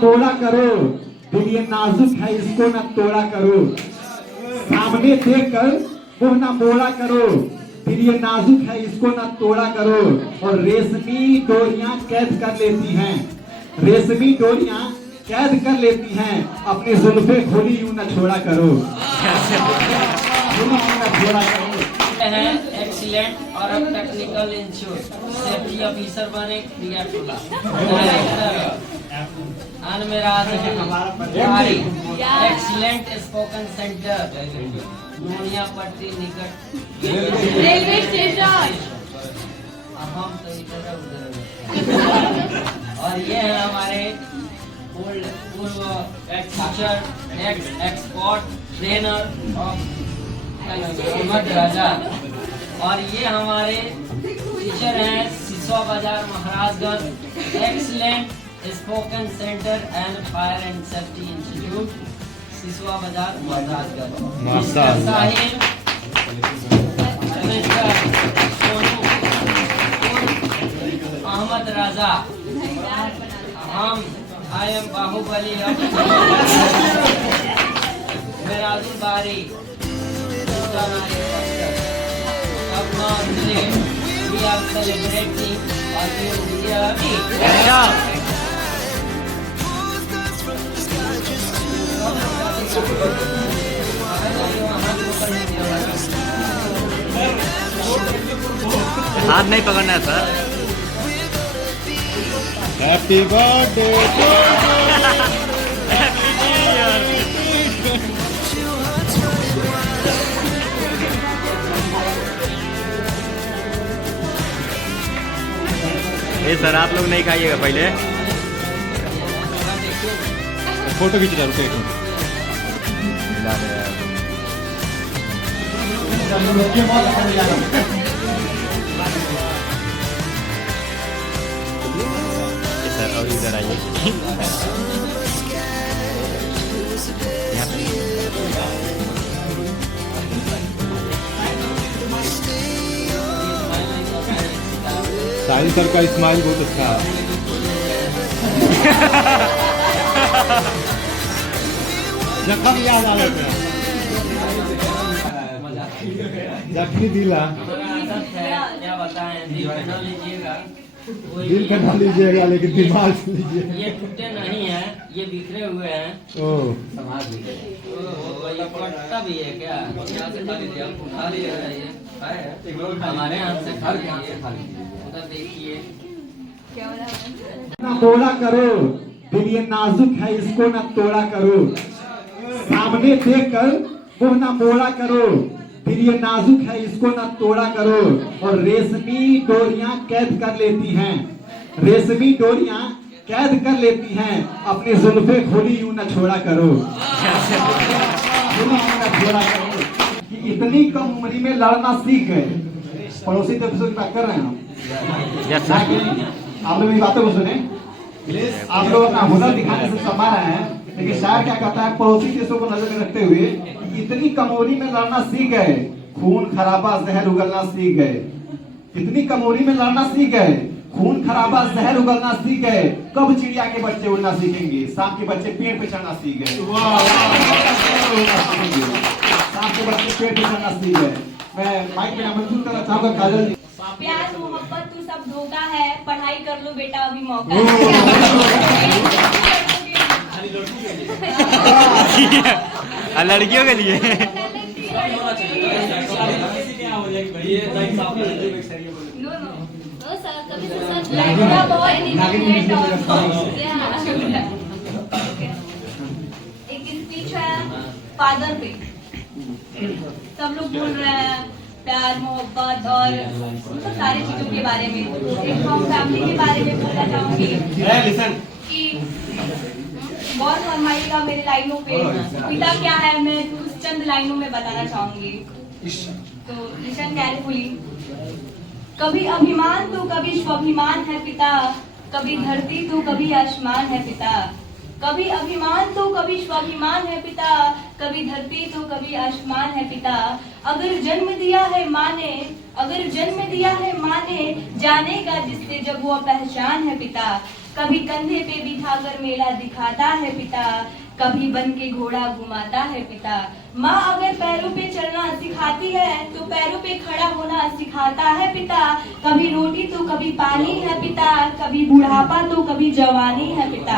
बोला करो, दिल ये नाजुक है इसको न तोड़ा करो। सामने देख कर वो न मोड़ा करो, दिल ये नाजुक है इसको न तोड़ा करो। और रेशमी डोरियां कैद कर लेती हैं, रेशमी डोरियां कैद कर लेती हैं, अपनी जुल्फे खोली यूं न छोड़ा करो, खोली यूं न छोड़ा करो। है एक्सीलेंट और अब टेक्निकल इंश्योर सेफ्टी ऑफिसर बने क्रिया टोला और मेरा एक्सीलेंट स्पोकन सेंटर दुनिया पट्टी निकट रेलवे स्टेशन। हम तो इधर उधर और ये है हमारे पूर्व teacher export trainer of Mohammad Raja. और ये हमारे टीचर हैं Siswa Bazar Maharajganj excellent spoken centre and fire and safety institute Siswa Bazar Maharajganj. साहिल मोहम्मद राजा। हम आई एम बाहुबली मेराजुल बारी। Of course, we are celebrating a new year. हाथ नहीं पकड़ना है सर। हैप्पी बर्थडे टू ये सर आप लोग नहीं खाइएगा पहले। फोटो खींच रहा रुको। सर और इधर आइए। साहिल सर का स्माइल बहुत अच्छा है। जखम याद आ रहे थे, जखमी दिला। क्या बताएं, दिल पे न लीजिएगा, दिल का ना लीजिएगा लेकिन दिमाग से लीजिएगा। ये टूटे नहीं है, ये बिखरे हुए हैं। ओह ये पट्टा भी है क्या? खाली है ये, हमारे हाथ से खाली उधर देखिए। ना बोला करो, दिल ये नाजुक है इसको न तोड़ा करो। सामने देख कर वो न मोड़ा करो, दिल ये नाजुक है इसको न तोड़ा करो। और रेशमी डोरियां कैद कर लेती हैं, रेशमी डोरियां कैद कर लेती हैं, अपनी जुल्फे खोली यूं न छोड़ा करो, खोली यूं न छोड़ा करो। कि इतनी कम उम्र में लड़ना सीख गए। पड़ोसी तो की बात कर रहे हैं हम। आप लोग मेरी बातों को सुने। आप लोग अपना हुनर दिखाने से शर्मा रहे हैं, लेकिन शायर क्या कहता है, पड़ोसी देशों को नजर में रखते हुए इतनी कम उम्र में लड़ना सीख गए, खून खराबा जहर उगलना सीख गए। इतनी कम उम्र में लड़ना सीख गए, खून खराबा जहर उगलना सीख गए। कब चिड़िया के बच्चे उड़ना सीखेंगे? सांप के बच्चे पेड़ पे चढ़ना सीख गए। सांप के बच्चे पेड़ पे चढ़ना सीख गए। मैं माइक में आमंत्रित करना चाहूंगा काजल जी। प्यार मोहब्बत तू सब धोखा है, पढ़ाई कर लो बेटा अभी मौका है। लड़कियों के लिए नो नो नो सर, कभी सच लड़का बहुत एक स्पीच है फादर पे। सब लोग बोल रहे हैं प्यार मोहब्बत और मतलब सारी चीजों के बारे में। एक हम फैमिली के बारे में बोलना चाहूंगी कि बहुत फरमाइएगा मेरे लाइनों पे। पिता क्या है मैं कुछ चंद लाइनों में बताना चाहूंगी। तो लिसन केयरफुली। कभी अभिमान तो कभी स्वाभिमान है पिता, कभी धरती तो कभी आसमान है पिता। कभी अभिमान तो कभी स्वाभिमान है पिता, कभी धरती तो कभी आसमान है पिता। अगर जन्म दिया है माँ ने, अगर जन्म दिया है माँ ने, जानेगा जिससे जब वो पहचान है पिता। कभी कंधे पे बिठाकर मेला दिखाता है पिता, कभी बन के घोड़ा घुमाता है पिता। माँ अगर पैरों पे चलना सिखाती है तो पैरों पे खड़ा होना सिखाता है पिता। कभी रोटी तो कभी पानी है पिता, कभी बुढ़ापा तो कभी जवानी है पिता।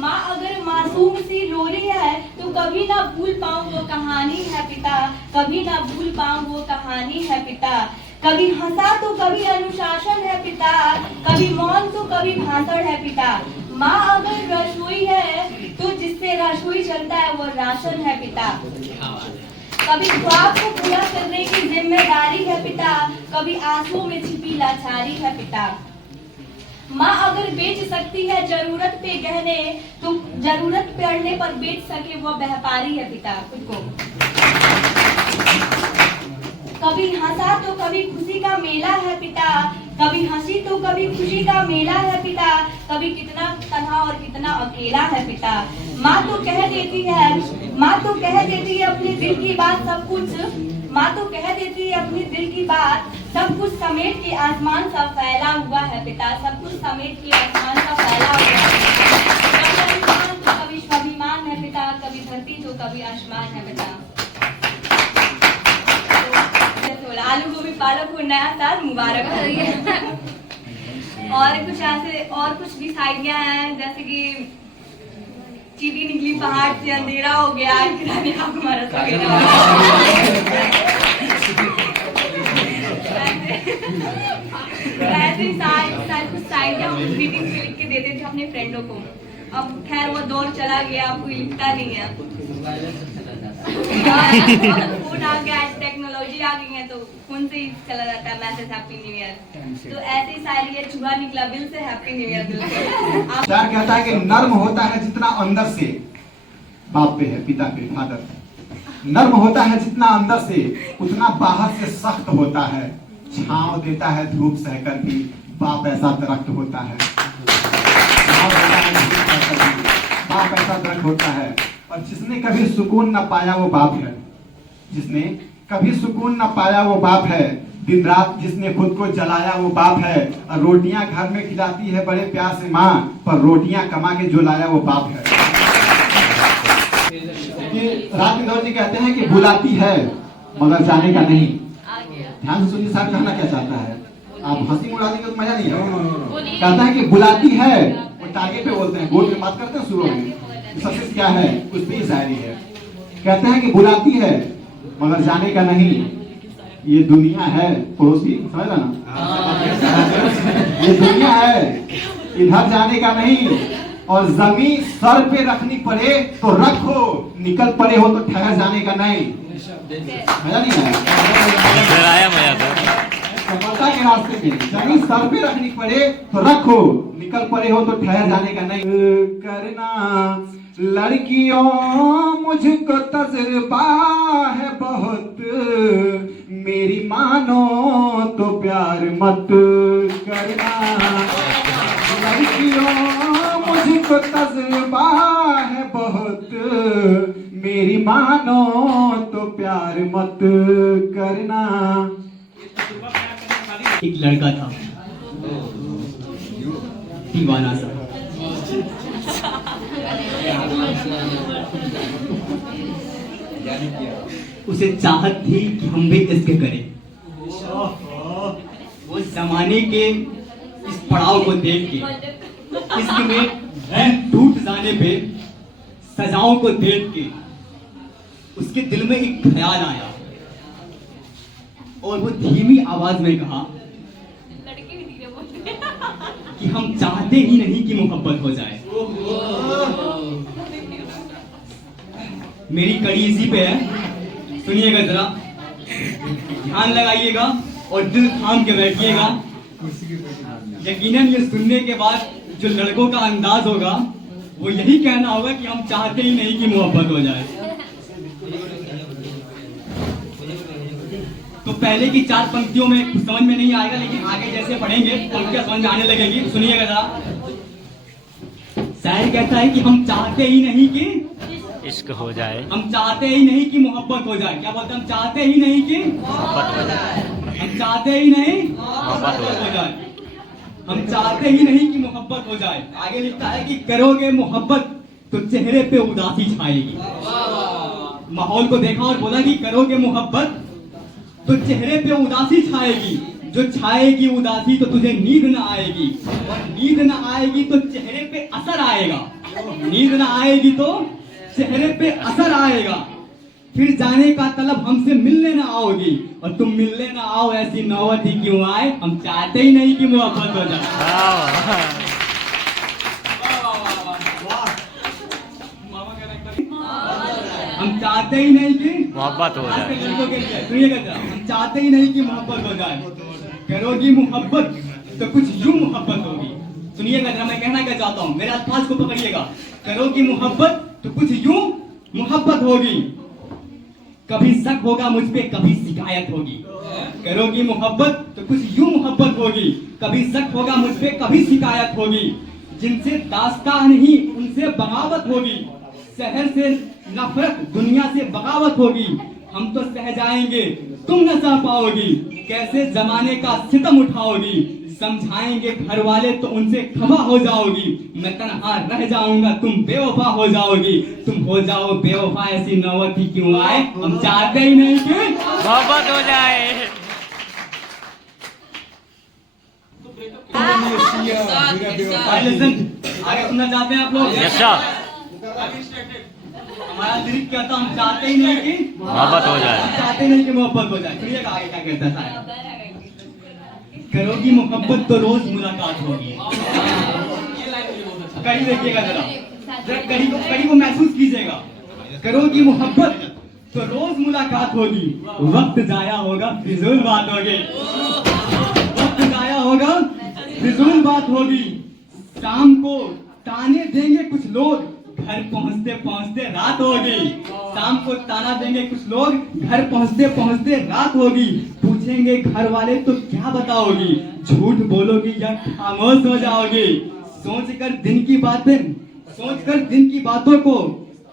माँ अगर मासूम सी लोरी है तो कभी ना भूल पाऊं वो कहानी है पिता, कभी ना भूल पाऊं वो कहानी है पिता। कभी हंसा तो कभी अनुशासन है पिता, कभी मौन तो कभी भाषण है पिता। माँ अगर रसोई है तो जिससे रसोई चलता है वो राशन है पिता। कभी ख्वाब को पूरा करने की जिम्मेदारी है पिता, कभी आंसू में छिपी लाचारी है पिता। माँ अगर बेच सकती है जरूरत पे गहने तो जरूरत पड़ने पर बेच सके वो व्यापारी है पिता खुद को। कभी हंसा तो कभी खुशी का मेला है पिता, कभी हंसी तो कभी खुशी का मेला है पिता। कभी कितना तन्हा और कितना अकेला है पिता। माँ तो कह देती है अपने दिल की बात सब कुछ। माँ तो कह देती है अपने दिल की बात सब कुछ समेट के आसमान सा फैला हुआ है पिता, सब कुछ समेट के आसमान सा फैला हुआ है। तो कभी स्वाभिमान है पिता, कभी धरती तो कभी आसमान है पिता। आलू गोभी पालक को नया साल मुबारक हो। और कुछ ऐसे और कुछ भी शायरियाँ हैं जैसे कि चीटी निकली पहाड़ से अंधेरा हो गया, किराने आप हमारा सवेरा हो गया। ऐसे कुछ शायरियाँ हम मीटिंग में लिख के देते थे अपने फ्रेंडों को। अब खैर वो दौर चला गया, अब कोई लिखता नहीं है। फोन आ गया, टेक्नोलॉजी आ गई है तो फोन से ही चला जाता है मैसेज हैप्पी न्यू ईयर। तो ऐसी शायरी है, चूहा निकला बिल से हैप्पी न्यू ईयर बिल से। शायर कहता है कि नर्म होता है जितना अंदर से, बाप पे है पिता पे फादर, नर्म होता है जितना अंदर से उतना बाहर से सख्त होता है। छांव देता है धूप सहकर भी, बाप ऐसा दरख्त होता है। बाप ऐसा दरख्त होता है। और जिसने कभी सुकून न पाया वो बाप है, जिसने कभी सुकून न पाया वो बाप है। दिन रात जिसने खुद को जलाया वो बाप है। और रोटियां घर में खिलाती है बड़े प्यार से माँ, पर रोटियां कमा के जो लाया वो बाप है। रात इंदौर जी कहते हैं कि बुलाती है मगर जाने का नहीं। ध्यान से सुनिए साहब कहना क्या चाहता है। आप हंसी उड़ा देंगे तो मजा नहीं है। कहता है कि बुलाती है, वो टारगेट पे बोलते हैं, गोल में बात करते हैं शुरू में। सक्सेस क्या है उस पे शायरी है। कहते हैं कि बुलाती है मगर जाने का नहीं। ये दुनिया है पड़ोसी, समझ ना, ये दुनिया है इधर जाने का नहीं। और जमीन सर पे रखनी पड़े तो रखो, निकल पड़े हो तो ठहर जाने का नहीं। मजा नहीं आया? मजा तो सफलता के रास्ते पे जमीन सर पे रखनी पड़े तो रखो, निकल पड़े हो तो ठहर जाने का नहीं। करना लड़कियों मुझको तजुर्बा है बहुत, मेरी मानो तो प्यार मत करना। लड़कियों मुझको तजुर्बा है बहुत, मेरी मानो तो प्यार मत करना। एक लड़का था दीवाना सा, उसे चाहत थी कि हम भी इश्क करें। वो जमाने के इस पड़ाव को देख के, इश्क में टूट जाने पे सजाओं को देख के उसके दिल में एक ख्याल आया और वो धीमी आवाज में कहा कि हम चाहते ही नहीं कि मोहब्बत हो जाए। मेरी कड़ी इसी पे है, सुनिएगा जरा, ध्यान लगाइएगा और दिल थाम के बैठिएगा। यकीनन ये सुनने के बाद जो लड़कों का अंदाज होगा वो यही कहना होगा कि हम चाहते ही नहीं कि मोहब्बत हो जाए। तो पहले की 4 पंक्तियों में समझ में नहीं आएगा, लेकिन आगे जैसे पढ़ेंगे पंक्तियां समझ में आने लगेगी। सुनिएगा जरा, शायर कहता है कि हम चाहते ही नहीं कि इश्क हो जाए, हम चाहते ही नहीं कि मोहब्बत हो जाए। क्या बोलते हैं? हम चाहते ही नहीं कि मोहब्बत हो जाए। हम चाहते ही नहीं मोहब्बत हो जाए। हम चाहते ही नहीं कि मोहब्बत हो जाए। आगे लिखता है कि करोगे मोहब्बत तो चेहरे पे उदासी छाएगी। माहौल को देखा और बोला कि करोगे मोहब्बत तो चेहरे पे उदासी छाएगी। जो छाएगी उदासी तो तुझे नींद न आएगी, और नींद न आएगी तो चेहरे पे असर आएगा। नींद न आएगी तो चेहरे पे असर आएगा। फिर जाने का तलब हमसे मिलने ना आओगी, और तुम मिलने ना आओ ऐसी नौबत ही क्यों आए। हम चाहते ही नहीं कि मोहब्बत हो जाए। हम चाहते ही नहीं कि मोहब्बत हो जाए। लड़कों के लिए सुनिएगा जरा, हम चाहते ही नहीं कि मोहब्बत हो जाए। करोगी मोहब्बत तो कुछ यूं मोहब्बत होगी। सुनिएगा जरा, मैं कहना क्या चाहता हूँ, मेरे अल्फाज को पकड़िएगा। करोगी मोहब्बत तो कुछ यूं मोहब्बत होगी। कभी शक होगा मुझ पे, कभी शिकायत होगी। करोगी मोहब्बत तो कुछ यूं मोहब्बत होगी। कभी शक होगा मुझ पे, कभी शिकायत होगी। जिनसे दास्तां नहीं उनसे बगावत होगी। शहर से नफरत, दुनिया से बगावत होगी। हम तो सह जाएंगे, तुम न सह पाओगी। कैसे जमाने का सितम उठाओगी। समझाएंगे घर वाले तो उनसे खफा हो जाओगी। मैं तन्हा रह जाऊंगा, तुम बेवफा हो जाओगी। तुम हो जाओ बेवफा, ऐसी नौबत ही क्यों आए। हम चाहते ही नहीं कि मोहब्बत हो जाए। लिसन, आगे सुनना चाहते हैं आप लोग? Yes sir. हमारा लिरिक क्या था, हम चाहते ही नहीं कि मोहब्बत हो जाए। हम चाहते नहीं कि मोहब्बत हो जाए। सुनिएगा आगे क्या कहता है साहब। करोगी मोहब्बत तो रोज मुलाकात होगी। कड़ी देखिएगा जरा, कड़ी को महसूस कीजिएगा। करोगी मोहब्बत तो रोज मुलाकात होगी। वक्त जाया होगा, फिजूल बात होगी। वक्त जाया होगा, फिजूल बात होगी। शाम को ताने देंगे कुछ लोग, घर पहुंचते पहुंचते रात होगी। शाम को ताना देंगे कुछ लोग, घर पहुंचते पहुंचते रात होगी। पूछेंगे घर वाले तो क्या बताओगी। झूठ बोलोगी या खामोश हो जाओगी। सोचकर दिन की बातों को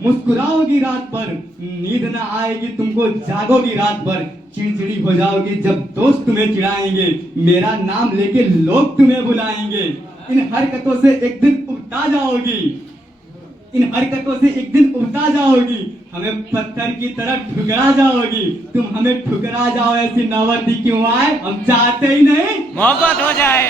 मुस्कुराओगी रात पर। नींद ना आएगी तुमको, जागोगी रात भर। चिड़चिड़ी हो जाओगी जब दोस्त तुम्हें चिढ़ाएंगे। मेरा नाम लेके लोग तुम्हें बुलाएंगे। इन हरकतों से एक दिन उबता जाओगी। हमें पत्थर की तरह ठुकरा जाओगी। तुम हमें ठुकरा जाओ, ऐसी नौबत ही क्यों आए। हम चाहते ही नहीं मोहब्बत हो जाए।